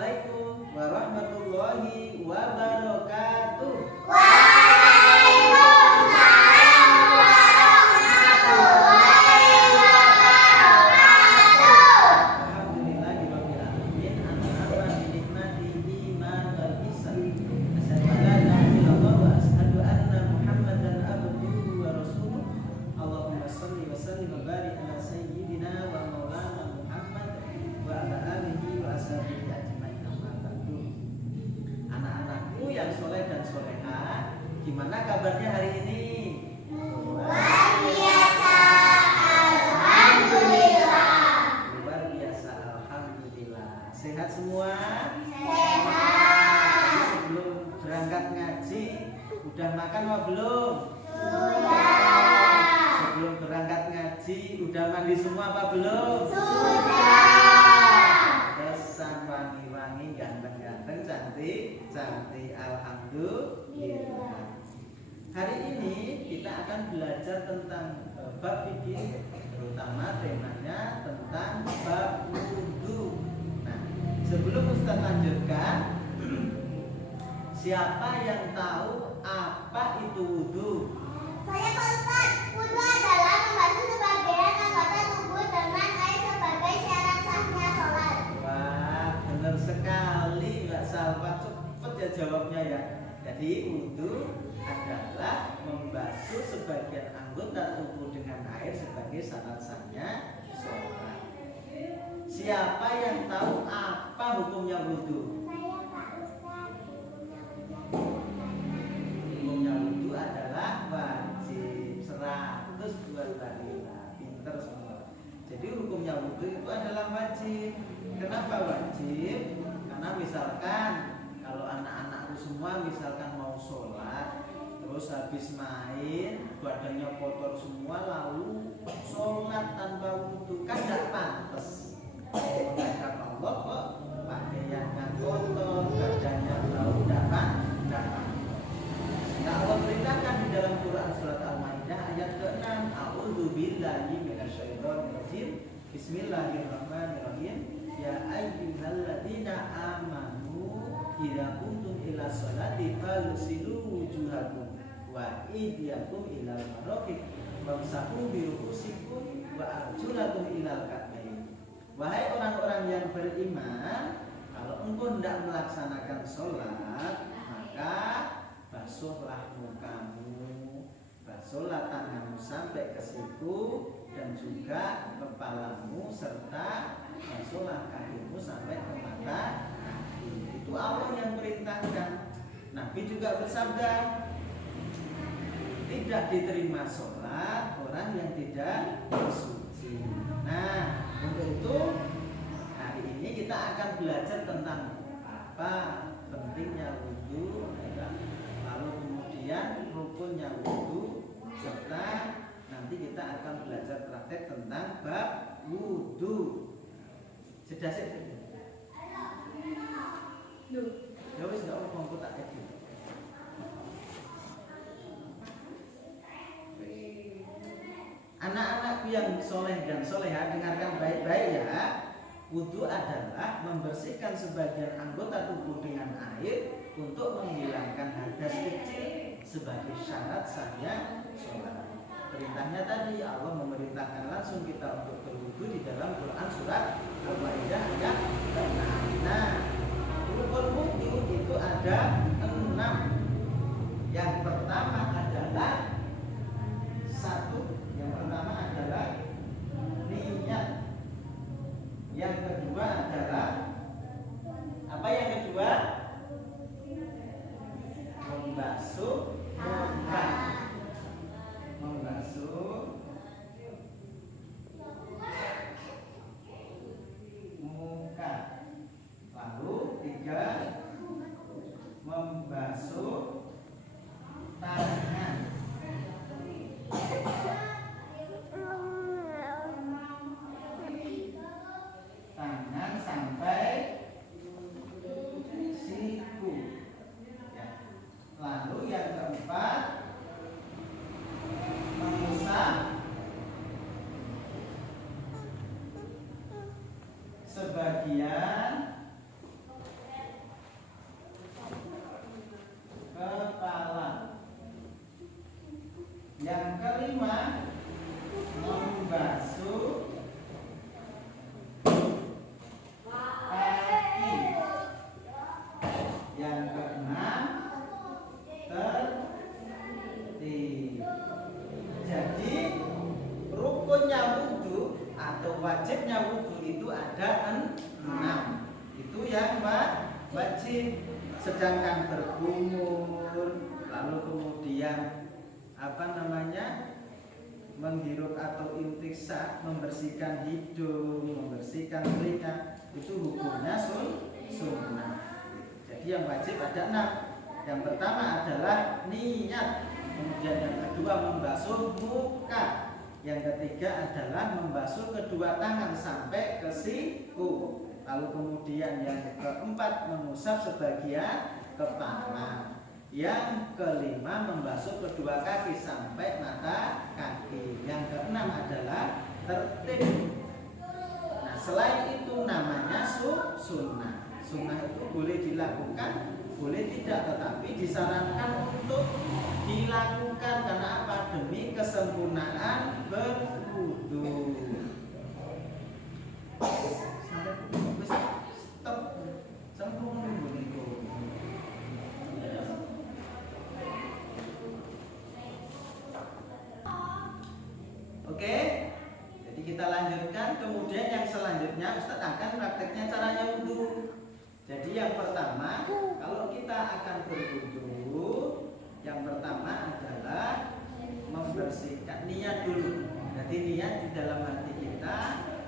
Assalamualaikum warahmatullahi wabarakatuh. Gimana kabarnya hari ini? Luar biasa, alhamdulillah. Luar biasa, alhamdulillah. Sehat semua? Sehat. Sebelum berangkat ngaji, udah makan apa belum? Sudah. Sebelum berangkat ngaji, udah mandi semua apa belum? Sudah. Kesan wangi-wangi, ganteng-ganteng, cantik-cantik, alhamdulillah. Hari ini kita akan belajar tentang bab fikih, terutama temanya tentang bab wudu. Nah, sebelum Ustaz lanjutkan, siapa yang tahu apa itu wudu? Saya Pak Ustaz. Wudu adalah membasuh sebagian anggota tubuh dengan air sebagai syarat sahnya sholat. Wah, benar sekali Mbak Salwa, cepet ya jawabnya ya. Jadi wudu adalah membasuh sebagian anggota tubuh dengan air sebagai syarat sahnya sholat. Siapa yang tahu apa hukumnya wudu? Saya Pak Ustaz. Hukumnya wudu adalah wajib. 100 pinter semua. Jadi hukumnya wudu itu adalah wajib. Kenapa wajib? Karena misalkan kalau anak-anakku semua misalkan mau sholat, terus habis main badannya kotor semua lalu sholat tanpa wudu, kan tidak pantas. Menghadap Allah kok pakaiannya kotor, badannya bau, tidak pantas. Nah, Allah perintahkan di dalam Quran surat Al-Maidah ayat ke-6, A'udzubillahi minasyaitonirrajim. Bismillahirrahmanirrahim. Ya ayyuhalladzina amanu idza kuntum ila sholati faghsilu wujuhakum wa aydiyakum ilal marafiq wamsahu bi ru'usikum wa arjulakum ilal ka'bayn. Wahai orang-orang yang beriman, kalau engkau hendak melaksanakan sholat, maka basuhlah mukamu, basuhlah tanganmu sampai ke siku, dan juga kepalamu, serta basuhlah kakimu sampai ke mata kaki. Itu Allah yang perintahkan. Nabi juga bersabda, tidak diterima sholat orang yang tidak bersuci. Nah, untuk itu hari ini kita akan belajar tentang apa pentingnya wudu, lalu kemudian rukunnya wudu, serta nanti kita akan belajar praktek tentang bab wudu. Sudah sih? Ya wis enggak apa-apa tak edit. Anak-anakku yang soleh dan soleha, dengarkan baik-baik ya. Wudu adalah membersihkan sebagian anggota tubuh dengan air untuk menghilangkan hadas kecil sebagai syarat sahnya sholat. Perintahnya tadi Allah memerintahkan langsung kita untuk berwudu di dalam Quran surat Al-Maidah ayat 6. Nah, rukun wudu itu ada 6. Yang pertama adalah yang pertama adalah niat. Yang kedua adalah apa? Yang kedua membasuh muka. Membasuh muka. Lalu 3 membasuh tangan. Tangan sampai siku ya. Lalu yang keempat mengusap sebagian wajib. Sedangkan berkumur, lalu kemudian menghirup atau intiksak, membersihkan hidung, membersihkan telinga, itu hukumnya sunnah. Jadi yang wajib ada 6. Yang pertama adalah niat, kemudian yang kedua membasuh muka, yang ketiga adalah membasuh kedua tangan sampai ke siku, lalu kemudian yang keempat mengusap sebagian kepala, yang kelima membasuh kedua kaki sampai mata kaki, yang keenam adalah tertib. Nah, selain itu namanya sunnah. Sunnah itu boleh dilakukan, boleh tidak, tetapi disarankan untuk dilakukan. Karena apa? Demi kesempurnaan berwudu. Stop. Oke, jadi kita lanjutkan. Kemudian yang selanjutnya Ustadz akan prakteknya caranya wudhu. Jadi yang pertama, kalau kita akan berwudhu, yang pertama adalah membersihkan, niat dulu. Jadi niat di dalam hati kita,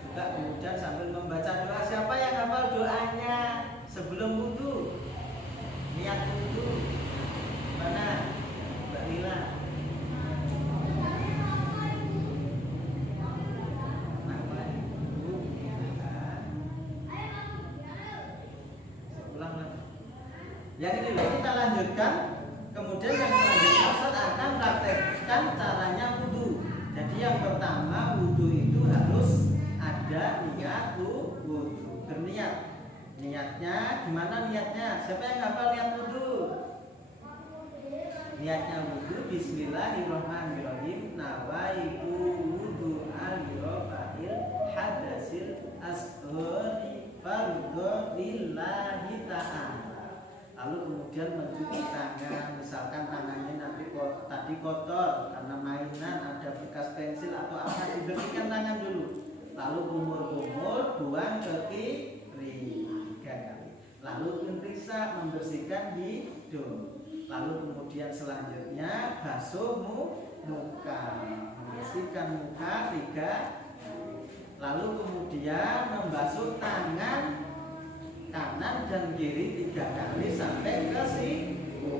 juga kemudian sambil membaca doa. Siapa yang hafal doanya sebelum wudhu? Niat wudhu. Mana? Mbak Lila. Yang ini kita lanjutkan. Kemudian yang selanjutnya Ustaz akan praktekkan caranya wudhu. Jadi yang pertama, wudhu itu harus ada niat wudhu. Berniat. Niatnya gimana niatnya? Siapa yang hafal niat wudhu? Niatnya wudhu Bismillahirrahmanirrahim. Nawaitu wudhu al-rafa'il hadasil asghari fardhu lillahi ta'ala. Lalu kemudian mencuci tangan, misalkan tangannya nanti tadi kotor karena mainan, ada bekas pensil atau apa, dibersihkan tangan dulu. Lalu kumur-kumur, buang ke kiri 3 kali. Lalu intisab, membersihkan hidung. Lalu kemudian selanjutnya basuh muka, membersihkan muka 3 kali. Lalu kemudian membasuh tangan kanan dan kiri 3 kali sampai ke siku.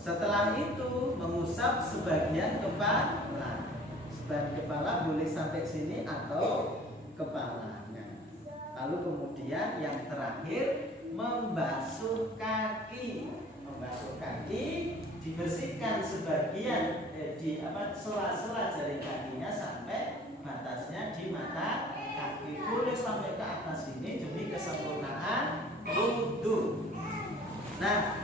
Setelah itu mengusap sebagian kepala. Sebagian kepala boleh sampai sini atau kepalanya. Lalu kemudian yang terakhir membasuh kaki. Membasuh kaki dibersihkan sebagian sela-sela jari kakinya sampai batasnya di mata kaki, boleh sampai ke atas ini demi kesempurnaan wudhu. Nah,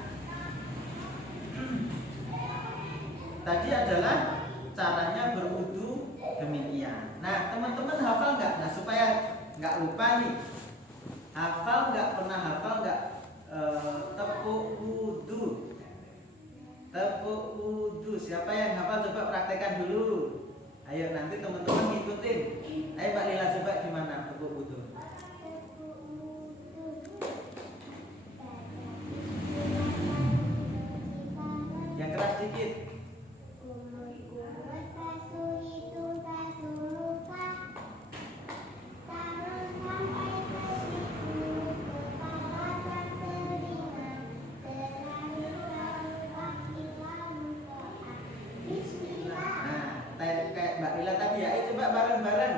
tadi adalah caranya berwudhu demikian. Nah, teman-teman hafal nggak? Nah, supaya nggak lupa nih, hafal nggak? Pernah hafal nggak tepuk wudhu? Tepuk wudhu. Siapa yang hafal? Coba praktekkan dulu. Ayo nanti teman-teman ngikutin. Ayo Mbak Lila, coba gimana tepuk wudhu? Yang keras dikit. Kayak Mbak Lila tadi ya. Ayo coba bareng-bareng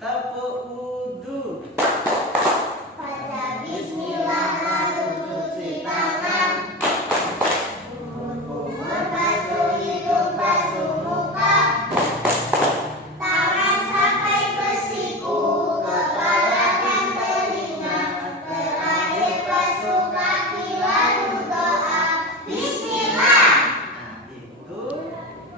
tepuk wudhu. Baca bismillah lalu cuci tangan. Kumur basuh hidung, basuh muka. Tangan sampai ke siku, kepala dan telinga. Terakhir basuh kaki lalu doa bismillah. Nah, itu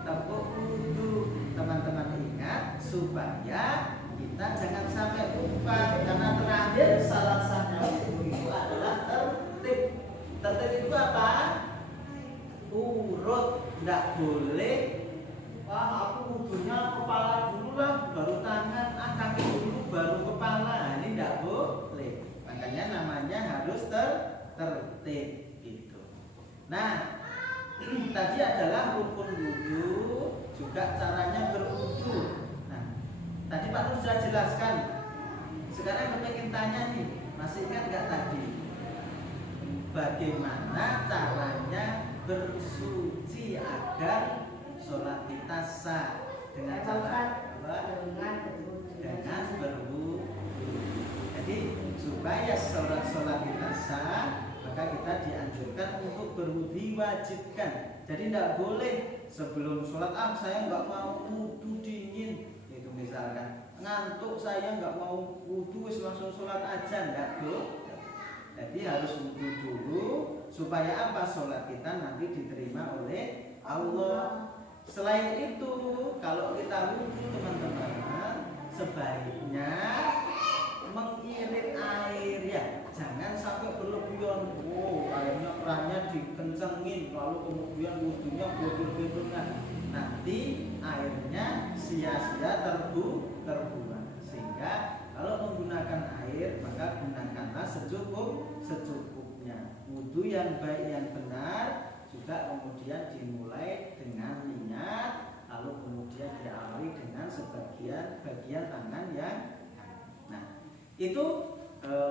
tepuk wudhu. Teman-teman ingat supaya kita jangan sampai lupa, karena terakhir salah sahnya wudhu itu adalah tertib. Tertib itu apa? Urut, nggak boleh. Wah, aku wudhunya kepala dulu lah, baru tangan, kaki dulu, baru kepala. Ini nggak boleh. Makanya namanya harus tertib. tertib gitu. Nah, tadi adalah rukun wudu, juga caranya berwudu. Nah, tadi Pak Nur sudah jelaskan. Sekarang pengen tanya nih, masih ingat nggak tadi? Bagaimana caranya bersuci agar sholat kita sah? Dengan cara apa? Dengan berwudu. Jadi supaya sholat kita sah, maka kita dianjurkan untuk berwudu, diwajibkan. Jadi tidak boleh sebelum sholat saya nggak mau wudu dingin, itu misalkan ngantuk saya nggak mau wudu langsung sholat aja, nggak boleh. Jadi harus wudu dulu supaya apa? Sholat kita nanti diterima oleh Allah. Selain itu, kalau kita wudu teman-teman, sebaiknya mengirit air ya, jangan sampai berlebihan. Airnya kerannya dikencengin, lalu kemudian wudunya bodoh-bodohan. Nanti airnya sia-sia terbuang. Sehingga kalau menggunakan air, maka gunakanlah secukupnya. Wudu yang baik yang benar juga kemudian dimulai dengan niat, lalu kemudian diawali dengan sebagian bagian tangan yang. Nah, itu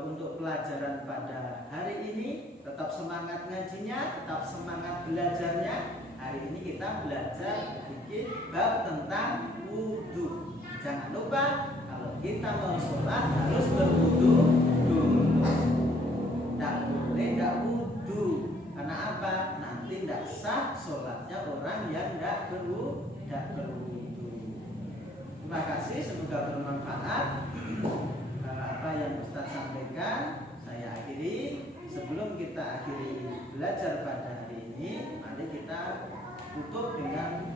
untuk pelajaran pada hari ini. Tetap semangat ngajinya, tetap semangat belajarnya. Hari ini kita belajar sedikit bab tentang wudu. Jangan lupa kalau kita mau sholat harus berwudu dulu. Tidak boleh tidak wudu. Karena apa? Nanti tidak sah sholatnya orang yang tidak berwudu. Terima kasih, semoga bermanfaat. Apa yang Ustaz sampaikan saya akhiri. Sebelum kita akhiri belajar pada hari ini, mari kita tutup dengan